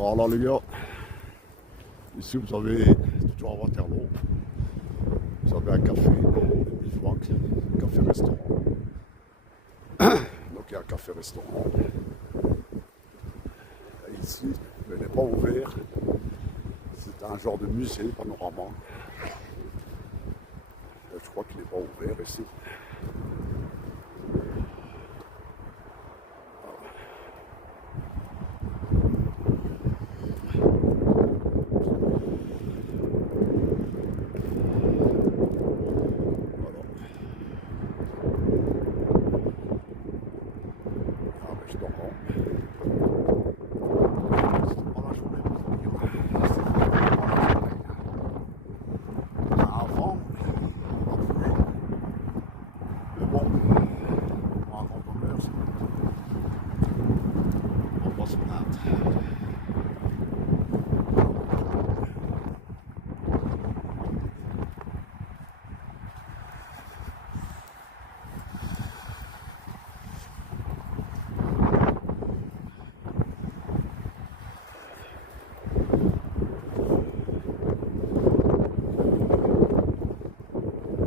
Alors les gars, ici vous avez toujours à Waterloo, vous avez un café, Bivouac, café-restaurant. Donc il y a un café-restaurant. Et ici, il n'est pas ouvert, c'est un genre de musée panorama. Et je crois qu'il n'est pas ouvert ici. Restaurant. C'est pas la journée de dire. C'est pas la journée. Avant, mais bon, en randonneur, on va se plaindre.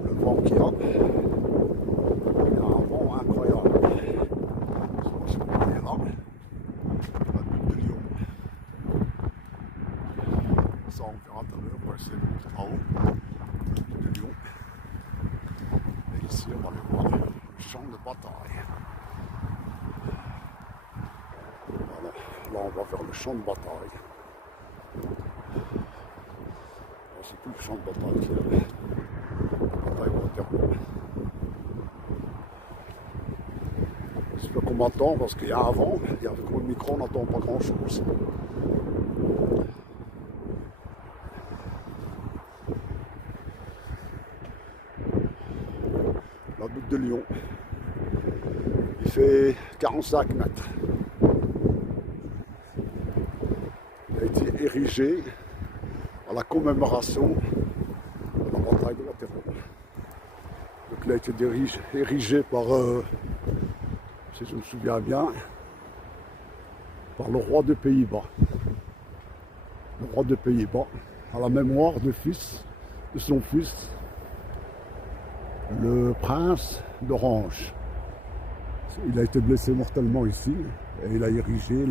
Le vent qu'il y a, il y a un vent incroyable. Je vais aller là, la butte de Lyon. Ça, on verra tout à l'heure, ouais, c'est en haut, la butte de Lyon. Et ici, on va aller voir le champ de bataille. Voilà, là, on va vers le champ de bataille. C'est plus le champ de bataille qu'il y avait. La bataille Waterloo. J'espère qu'on m'entend parce qu'il y a un vent, et avec le micro on n'entend pas grand chose. La butte de Lyon, il fait 45 mètres. Il a été érigé à la commémoration de la bataille de Waterloo. Donc il a été érigé par, si je me souviens bien, par le roi des Pays-Bas. Le roi des Pays-Bas, à la mémoire de son fils, le prince d'Orange. Il a été blessé mortellement ici et il a érigé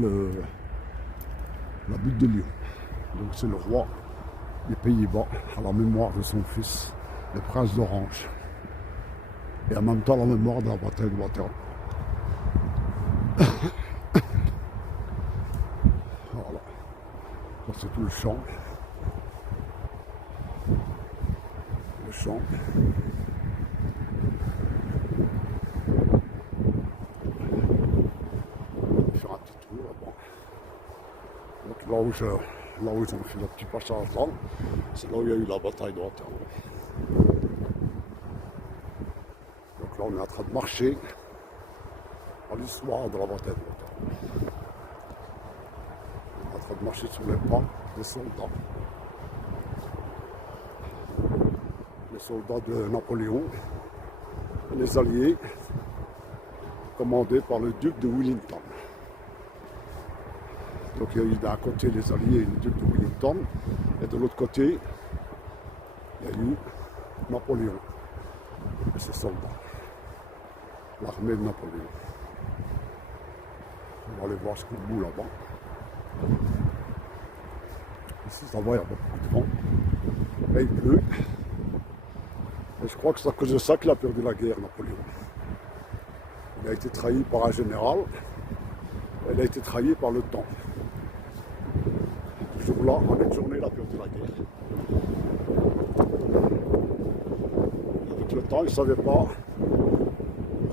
la butte de Lyon. Donc c'est le roi des Pays-Bas, à la mémoire de son fils, le prince d'Orange. Et en même temps la mémoire de la bataille de Waterloo. Voilà. Ça c'est tout le champ. Le champ. Je vais faire un petit tour là-bas. Donc là où ils ont fait le petit passage là, c'est là où il y a eu la bataille de Waterloo. Donc là on est en train de marcher à l'histoire de la bataille de Waterloo. On est en train de marcher sur les pas des soldats. Les soldats de Napoléon, les Alliés, commandés par le duc de Wellington. Donc il y a eu d'un côté les Alliés et le duc de Wellington, et de l'autre côté, il y a eu Napoléon et ses soldats, l'armée de Napoléon. On va aller voir ce qu'il bout là-bas. Ici ça va, il y a beaucoup de vent, mais il pleut. Et je crois que c'est à cause de ça qu'il a perdu la guerre, Napoléon. Il a été trahi par un général, et il a été trahi par le temps. Ce jour-là, en une journée, il a perdu la guerre. Avec le temps, il ne savait pas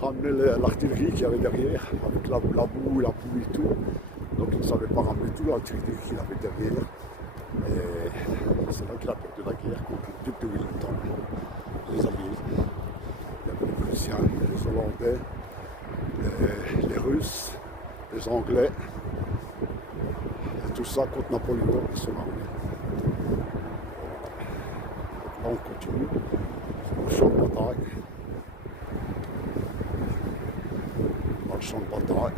ramener l'artillerie qu'il y avait derrière, avec la boue, la pluie et tout. Donc il ne savait pas ramener toute l'artillerie qu'il avait derrière. Et c'est là qu'il a perdu la guerre contre le duc de Wellington, les Alliés. Il y avait les Prussiens, les Hollandais, les Russes, les Anglais. Et tout ça contre Napoléon et son armée. Donc là on continue sur le champ de bataille. Dans le champ de bataille.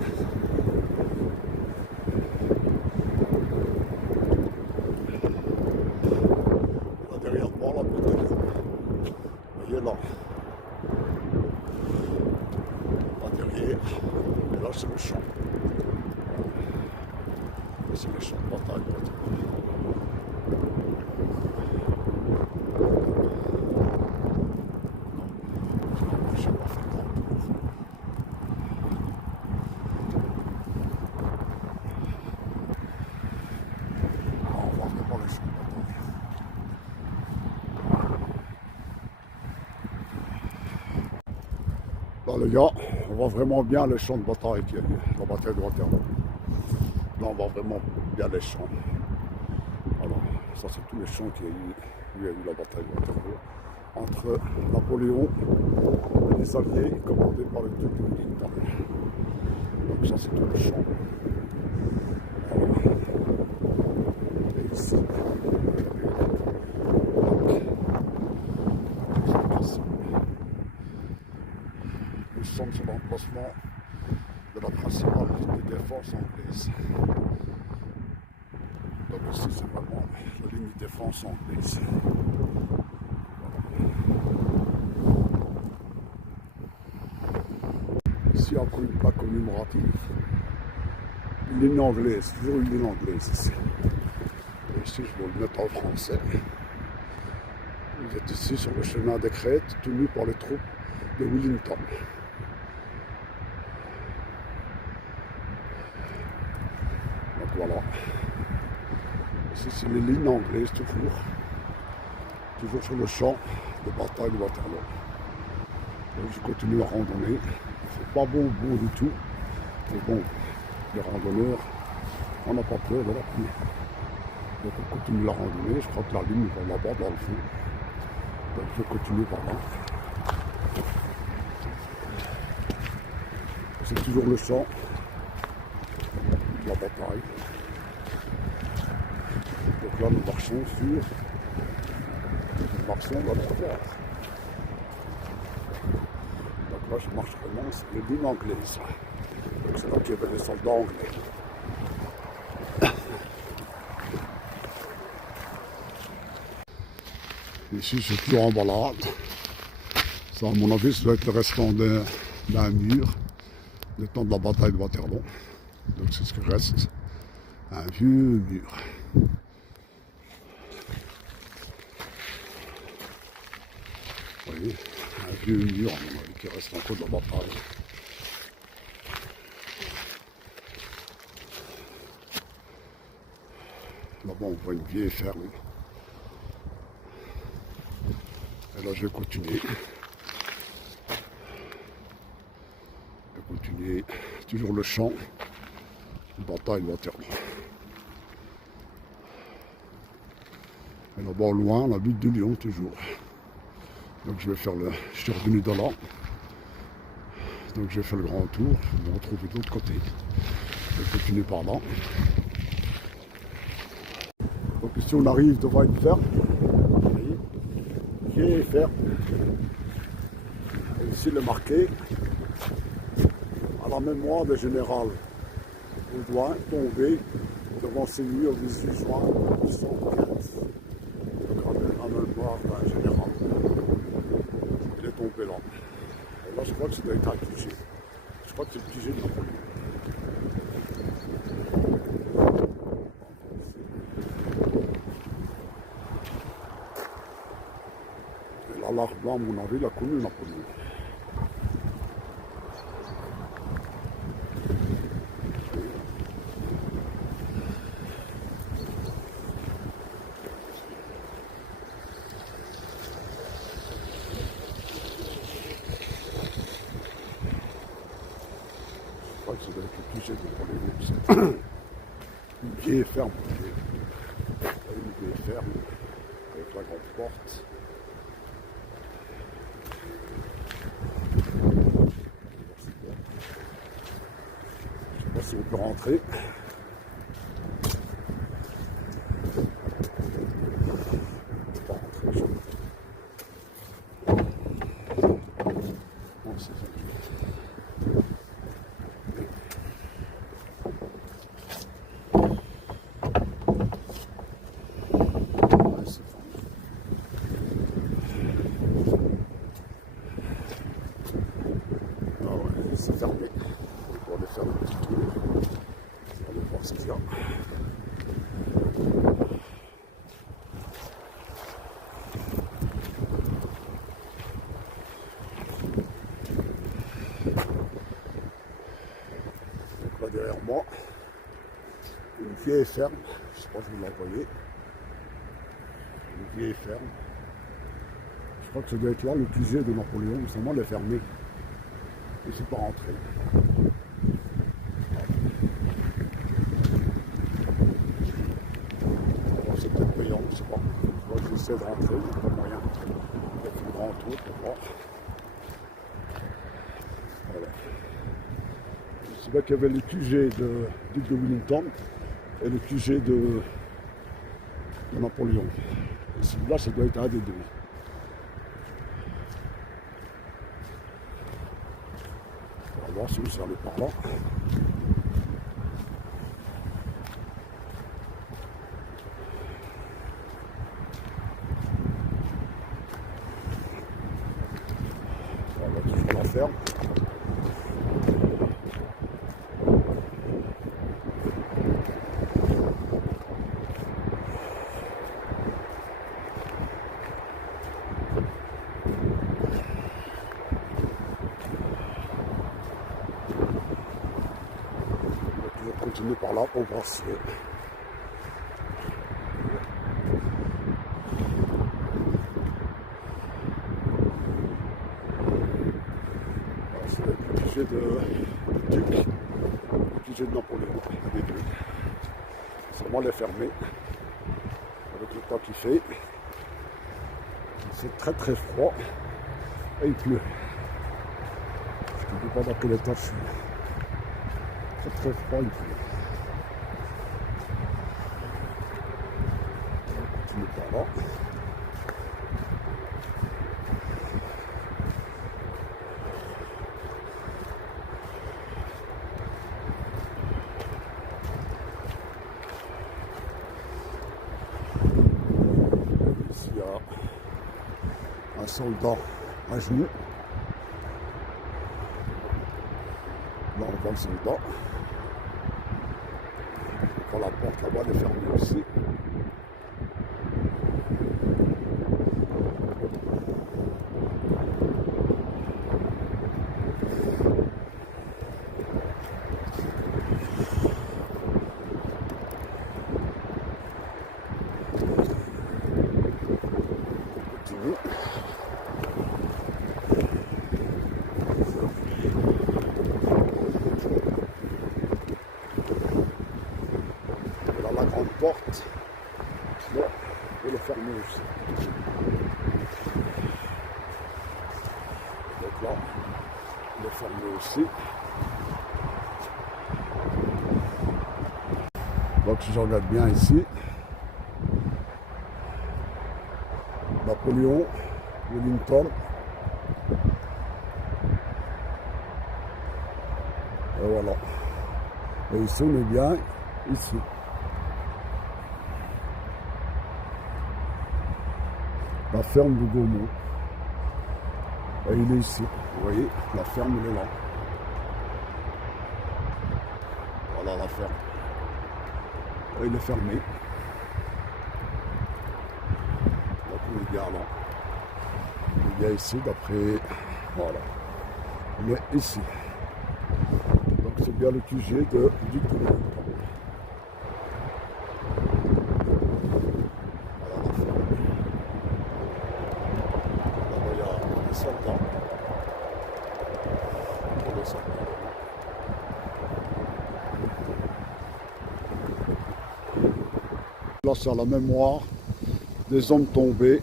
c'est les champs de bataille. Là les gars, on voit vraiment bien les champs de bataille qu'il y a eu, la bataille de Waterloo. Là on voit vraiment bien les champs. Voilà, ça c'est tous les champs qu'il y a eu, où il y a eu la bataille de Waterloo. Entre Napoléon et les Alliés, commandés par le duc de Wellington. Donc ça c'est tout le champ. Voilà. Et ici, nous sommes sur l'emplacement de la principale ligne de défense anglaise. Donc ici c'est vraiment la ligne de défense anglaise. Ici encore une plaque commémorative. Une ligne anglaise, toujours une ligne anglaise ici. Et ici je vais le mettre en français. Vous êtes ici sur le chemin des crêtes tenu par les troupes de Wellington. Donc voilà. Ici c'est les lignes anglaises toujours sur le champ de bataille de Waterloo. Donc je continue la randonnée. C'est pas bon du tout. Mais bon, les randonneurs, on n'a pas peur de la pluie. Donc on continue la randonnée. Je crois que la ligne va là-bas dans le fond. Donc je continue par là. C'est toujours le champ de la bataille. Donc là nous marchons dans le terre. Donc là je marche vraiment sur les lignes anglaises. Donc c'est là qu'il y avait les soldats anglais. Ici je suis toujours en balade. Ça à mon avis ça doit être le restant d'un mur du temps de la bataille de Waterloo. Donc c'est ce qui reste. Un vieux mur. Vous voyez, un vieux mur à mon avis qui reste encore de la bataille. Là-bas on voit une vieille ferme. Et là je vais continuer. Toujours le champ de bataille de Waterloo. Et là-bas au loin, la ville de Lyon toujours. Donc je suis revenu de là. Donc j'ai fait le grand tour, je vais me retrouver de l'autre côté. Je vais continuer par là. Donc ici on arrive devant une ferme. Vous voyez, vieille ferme. Et ici le marqué à la mémoire du général Baudouin tombé devant ses nuits au 18 juin 1915. Donc à la mémoire d'un général. Il est tombé là. Et là je crois que ça doit être un cliché. Je crois que c'est le cliché de Napoléon. Et là l'arbre blanc, à mon avis, il a connu Napoléon. Je crois que ça doit être le cliché de Napoléon. Une vieille ferme. Une vieille ferme avec la grande porte. Je ne sais pas si on peut rentrer. C'est fermé. On va aller faire le petit tour. Ici, hein. Donc là derrière moi, une vieille ferme, je ne sais pas si vous la voyez, une vieille ferme. Je crois que ça doit être là le QG de Napoléon, mais seulement elle est fermée. Je ne suis pas rentré. Bon, c'est peut-être payant, je ne sais pas. Moi j'essaie de rentrer, il n'y a pas moyen. Il y a un grand tour pour voir. Voilà. C'est là qu'il y avait le QG de Duc de Wellington et le QG de Napoléon. Et celui-là, ça doit être un des deux. On va voir si vous allez par là. On va toujours la ferme. On va continuer par là pour voir si... C'est le QG de Duc, le QG de Napoléon, des deux. Seulement elle est fermée, avec le temps qu'il fait. C'est très très froid et il pleut. Je ne sais pas dans quel état je suis. C'est très froid, il pleut. On va continuer par là. Ici, il y a un soldat à genoux. Là, on voit le soldat. On voit la porte là-bas, elle est fermée aussi. Continue. La grande porte, là, elle est fermée aussi. Donc là, elle est fermée aussi. Donc si je regarde bien ici, Napoléon, Wellington, et voilà. Et ici on est bien, ici. La ferme de Gaumont. Et il est ici. Vous voyez, la ferme elle est là. Voilà la ferme. Et il est fermé. Donc on est bien là. On est bien ici d'après. Voilà. On est ici. Donc c'est bien le QG de Duc de Wellington. Là, c'est à la mémoire des hommes tombés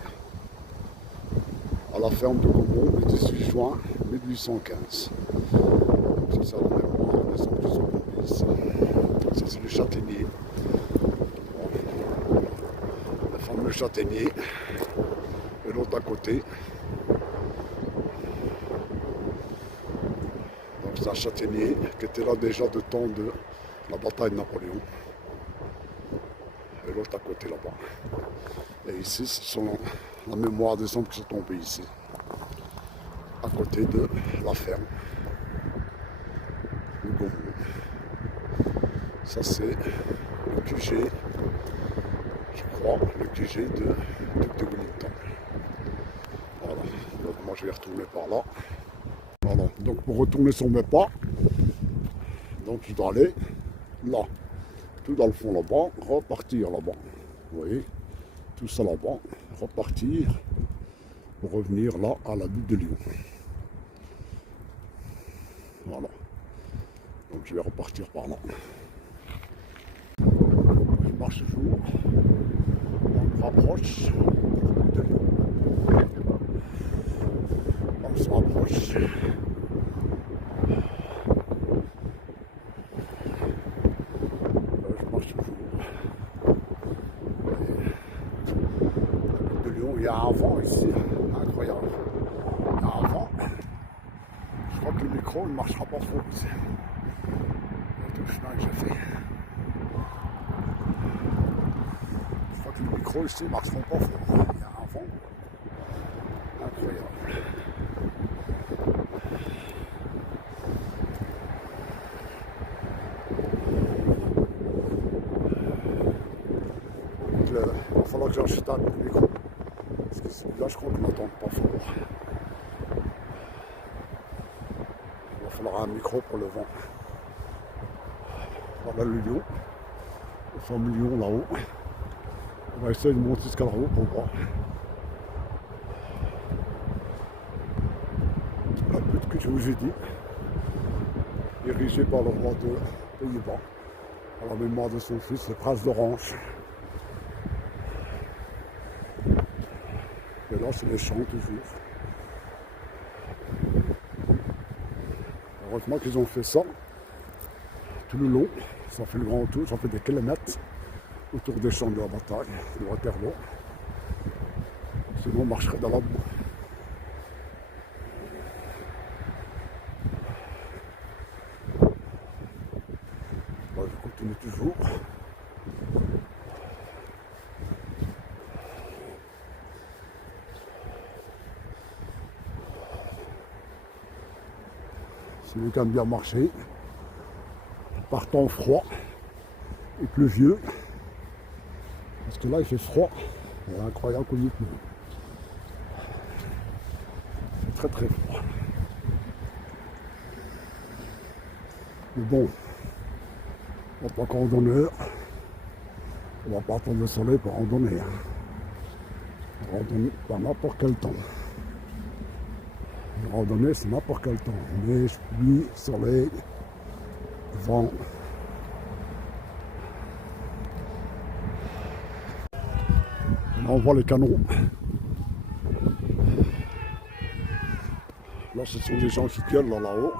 à la ferme de Gaumont le 18 juin 1815. Ça, c'est à la mémoire des hommes qui sont tombés ici. Ça, c'est le châtaignier. Le fameux châtaignier. Et l'autre à côté. Donc, c'est un châtaignier qui était là déjà de temps de la bataille de Napoléon. Et l'autre à côté là-bas. Et ici, ce sont la mémoire des hommes qui sont tombés ici, à côté de la ferme de Gaumont. Ça c'est le QG, je crois, le QG de Duc de Wellington. Voilà, donc moi je vais retourner par là. Voilà, donc pour retourner sur mes pas, donc je dois aller là, tout dans le fond là-bas, repartir là-bas. Vous voyez, tout ça là-bas, repartir pour revenir là à la butte de Lyon. Voilà, donc je vais repartir par là. Je marche toujours, on me rapproche de Lyon. On se rapproche. Je marche toujours. De Lyon, il y a un vent ici, incroyable. Il y a un vent. Je crois que le micro ne marchera pas trop ici. Tout le chemin que j'ai fait. Je crois que le micro ici ne marchera pas fort. Il y a un vent incroyable. Il va falloir que j'achète un autre micro. Parce que celui-là, je crois qu'on n'entend pas fort. Il va falloir un micro pour le vent. Voilà le lion. Le fameux lion là-haut. On va essayer de monter jusqu'à là-haut pour voir. La butte que je vous ai dit, érigée par le roi de Pays-Bas, à la mémoire de son fils, le prince d'Orange. Et là, c'est les champs toujours. Heureusement qu'ils ont fait ça tout le long. Ça fait le grand tour, ça fait des kilomètres autour des champs de la bataille, de Waterloo. Sinon, on marcherait dans la boue. Là, je continue toujours. C'est le week-end bien marché. Par temps froid et pluvieux. Parce que là, il fait froid. C'est incroyable comme il pleut. C'est très très froid. Mais bon, on va pas encore randonneur. On va pas attendre le soleil pour randonner. Randonner par n'importe quel temps. Randonner, c'est n'importe quel temps. Neige, pluie, soleil, vent. Là, on voit les canons. Là, ce sont des gens qui gueulent là-haut.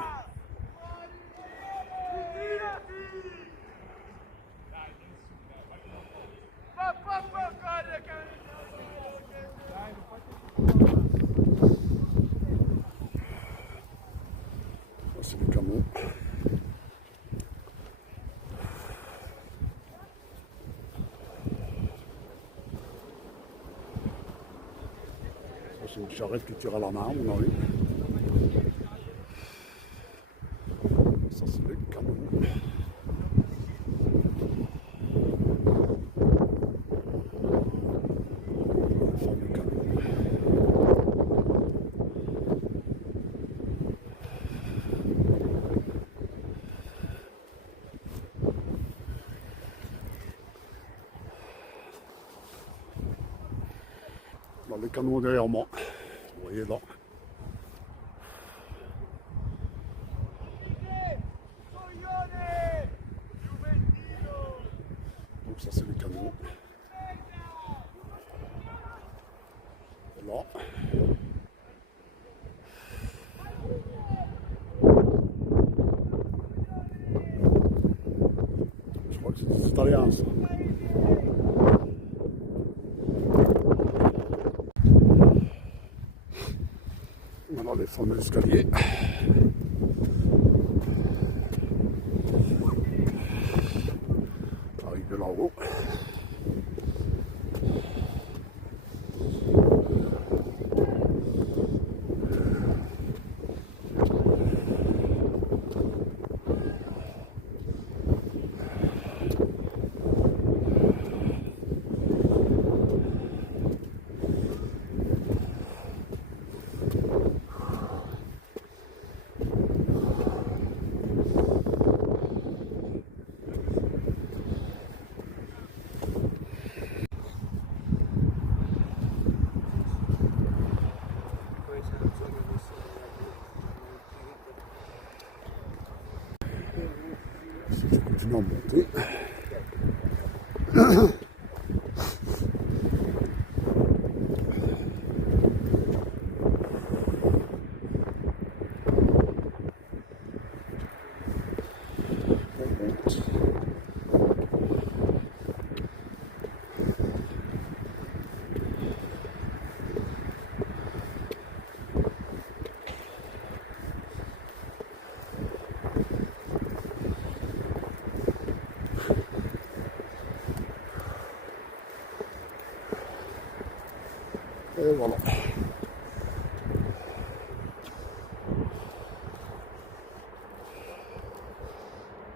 Là, c'est les canons. C'est une charrette qui tire à la main, à mon avis. Ça, c'est les canons. Le fameux canon. Là, les canons derrière moi. Vous voyez là. Donc ça c'est les canons. Et là. Je crois que c'est des Italiens ça. Voilà les fameux escaliers. Arrivé là-haut. va monter. Et voilà.